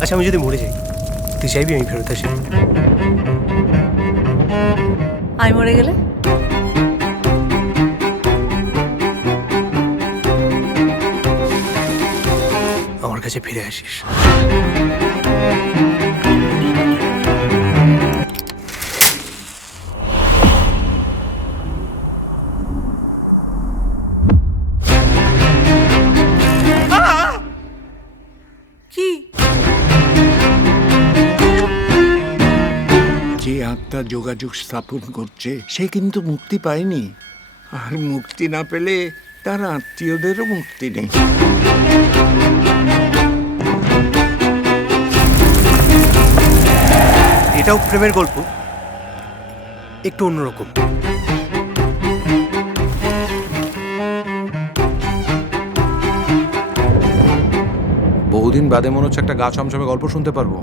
আচ্ছা আমি যদি মরে যাই, তুই চাইবি আমি ফেরত আসি? আমি মরে গেলে? আমার কাছে ফিরে আসিস। কি? যে আত্মা যোগাযোগ স্থাপন করছে সে কিন্তু মুক্তি পায়নি, আর মুক্তি না পেলে তার আত্মীয়দেরও মুক্তি নেই। এটাও প্রেমের গল্প, একটু অন্যরকম। বহুদিন বাদে মনে হচ্ছে একটা গা ছমছমে গল্প শুনতে পারবো।